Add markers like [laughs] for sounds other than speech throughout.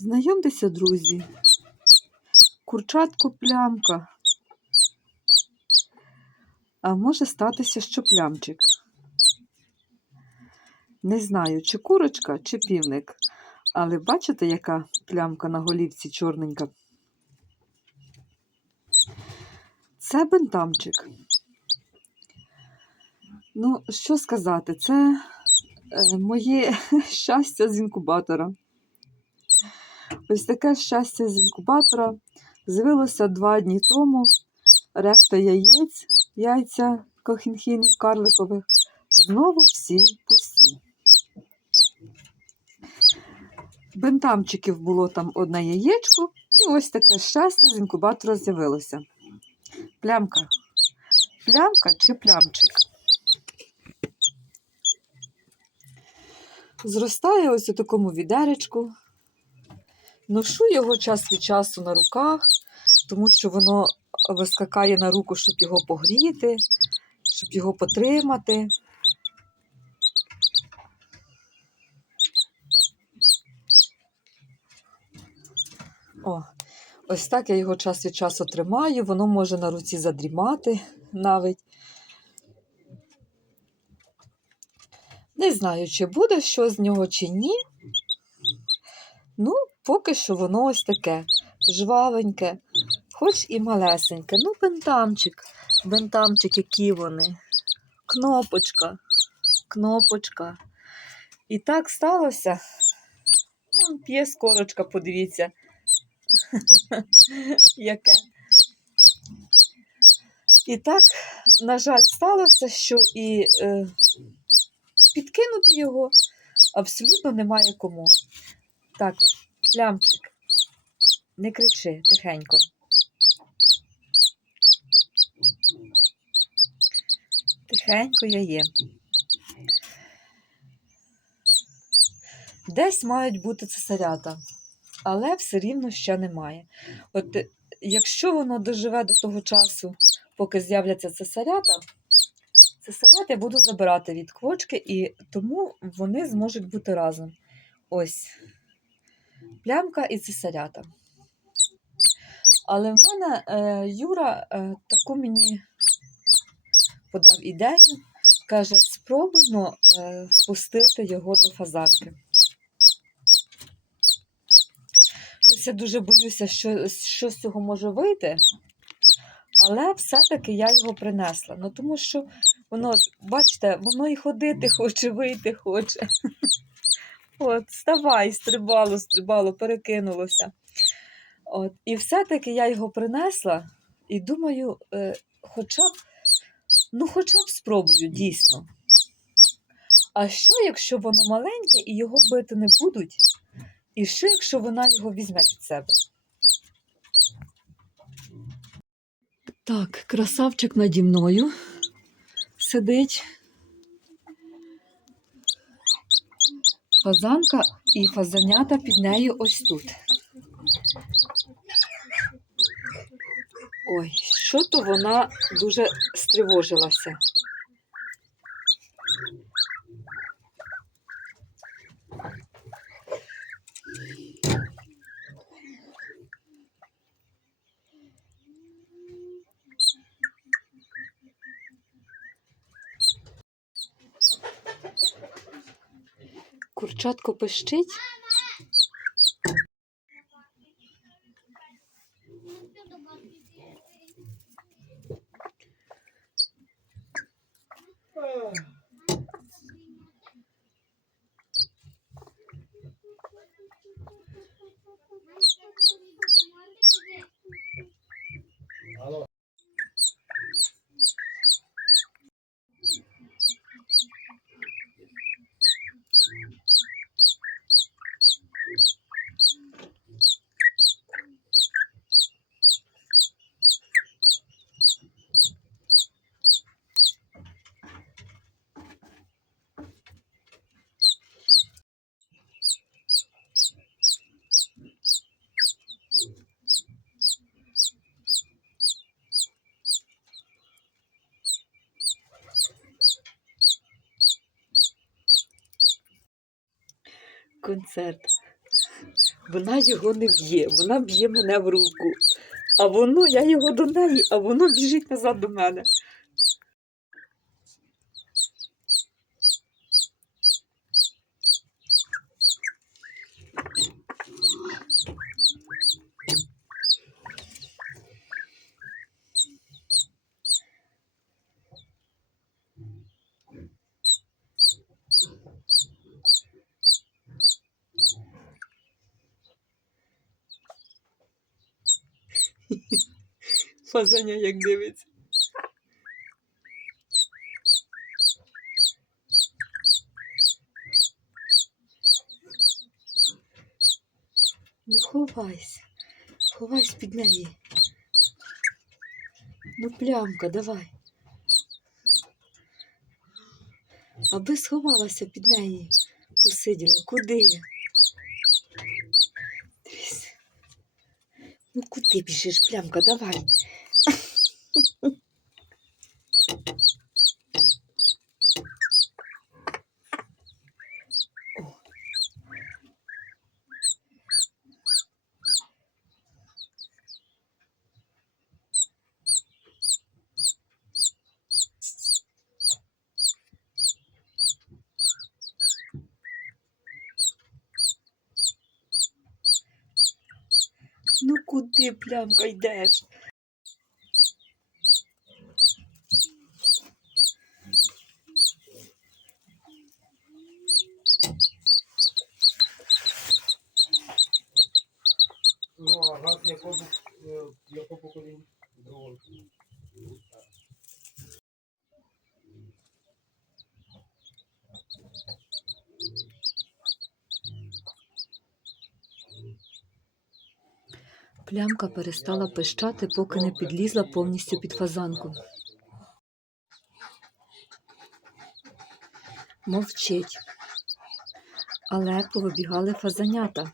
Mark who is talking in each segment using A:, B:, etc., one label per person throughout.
A: Знайомтеся, друзі. Курчатко плямка. А може статися, що плямчик. Не знаю, чи курочка, чи півник. Але бачите, яка плямка на голівці чорненька? Це бентамчик. Ну, що сказати, це е, моє [laughs] щастя з інкубатора. Ось таке щастя з інкубатора з'явилося два дні тому. Решта яєць, яйця кохінхінів карликових, знову всі пусті. Бентамчиків було там одне яєчко, і ось таке щастя з інкубатора з'явилося. Плямка. Плямка чи плямчик? Зростає ось у такому відеречку. Ношу його час від часу на руках, тому що воно вискакає на руку, щоб його погріти, щоб його потримати. О, ось так я його час від часу тримаю, воно може на руці задрімати навіть. Не знаю, чи буде що з нього, чи ні. Ну, поки що воно ось таке жвавеньке, хоч і малесеньке. Ну, бентамчик, бентамчик, які вони. Кнопочка, кнопочка. І так сталося. Вон п'є скорочка, подивіться. [laughs] Яке. І так, на жаль, сталося, що і е, підкинути його абсолютно немає кому. Так, плямчик, не кричи тихенько. Тихенько я є. Десь мають бути цесарята, але все рівно ще немає. От е, якщо воно доживе до того часу, поки з'являться цесарята, цесарят я буду забирати від квочки, і тому вони зможуть бути разом. Ось плямка і цесарята. Але в мене е, Юра е, таку мені подав ідею, каже, спробуймо е, пустити його до фазанки. Щось я дуже боюся, що, що з цього може вийти, але все-таки я його принесла. Ну, тому що воно, бачите, воно і ходити [laughs] хоче, вийти хоче. От, вставай, стрибало, стрибало, перекинулося. От, і все-таки я його принесла і думаю, е, хоча б, ну, хоча б спробую, дійсно. А що, якщо воно маленьке і його бити не будуть? І що, якщо вона його візьме під себе? Так, красавчик наді мною сидить. Фазанка і фазанята під нею ось тут. Ой, що то вона дуже стривожилася. Курчатко пищить. Концерт. Вона його не б'є, вона б'є мене в руку. А воно, я його до неї, а воно біжить назад до мене. Фазаня як дивиться. Ну, ховайся, ховайся під неї. Ну, плямка, давай. Аби сховалася під неї, посиділа. Куди? Ну, куди біжиш, плямка, давай. Ну куди, плямка, йдеш?
B: Ну, а газ якого, е, якого покоління? Другого.
A: Плямка перестала пищати, поки не підлізла повністю під фазанку. Мовчить. Але повибігали фазанята.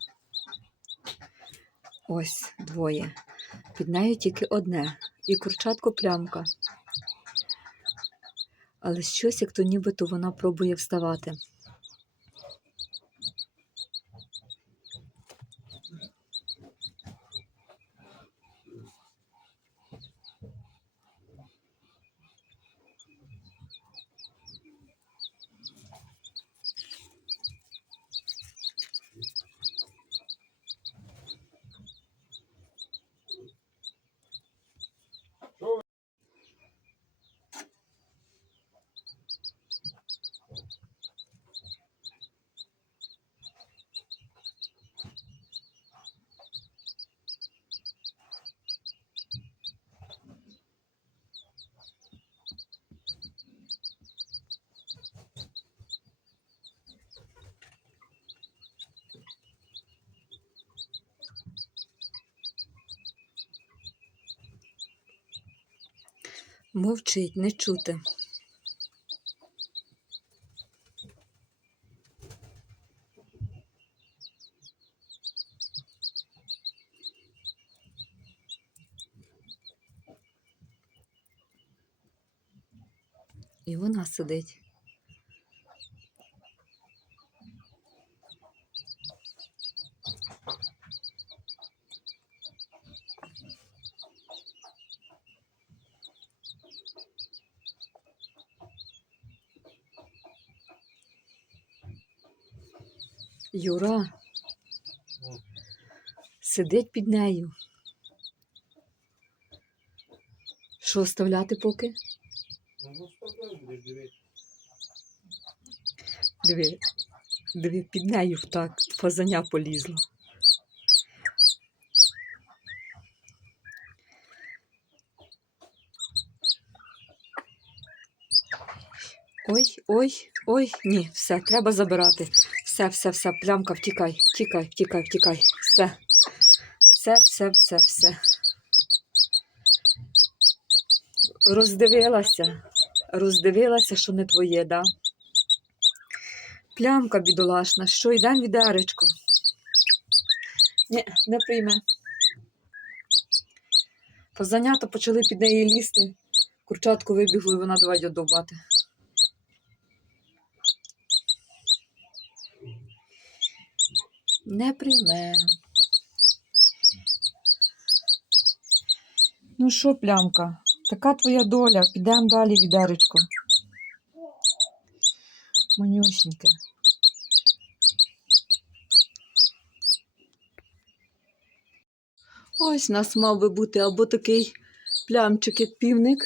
A: Ось двоє. Під нею тільки одне. І курчатку плямка. Але щось, як то нібито вона пробує вставати. Мовчить, не чути. І вона сидить. Юра сидить під нею. Що оставляти поки?
B: Ну, будеш дивитися.
A: Диви, диви, під нею так фазаня полізла. Ой, ой, ой, ні, все, треба забирати. Все, все, все, плямка, втікай, втікай, втікай, втікай. Все. Все, все, все, все. Роздивилася. Роздивилася, що не твоє, да? Плямка бідолашна, що йдемо відеречко. Ні, не прийме. Позанята почали під неї лізти. Курчатку вибігло і вона давай довбати. не прийме. Ну що, плямка, така твоя доля, підемо далі, відеречко. Манюсіньке. Ось нас мав би бути або такий плямчик, як півник,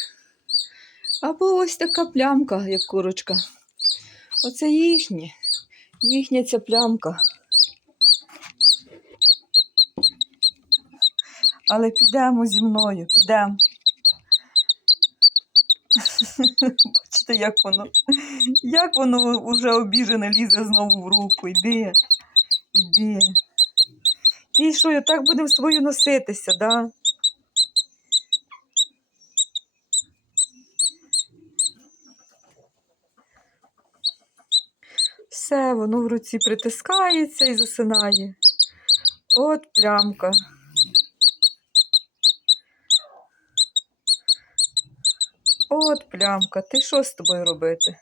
A: або ось така плямка, як курочка. Оце їхнє, їхня ця плямка. Але підемо зі мною, підемо. [laughs] Бачите, як воно, як воно вже обіжене лізе знову в руку. Іди, іди. І що, я так будемо тобою носитися, да? Все, воно в руці притискається і засинає. От плямка. От плямка, ти що з тобою робити?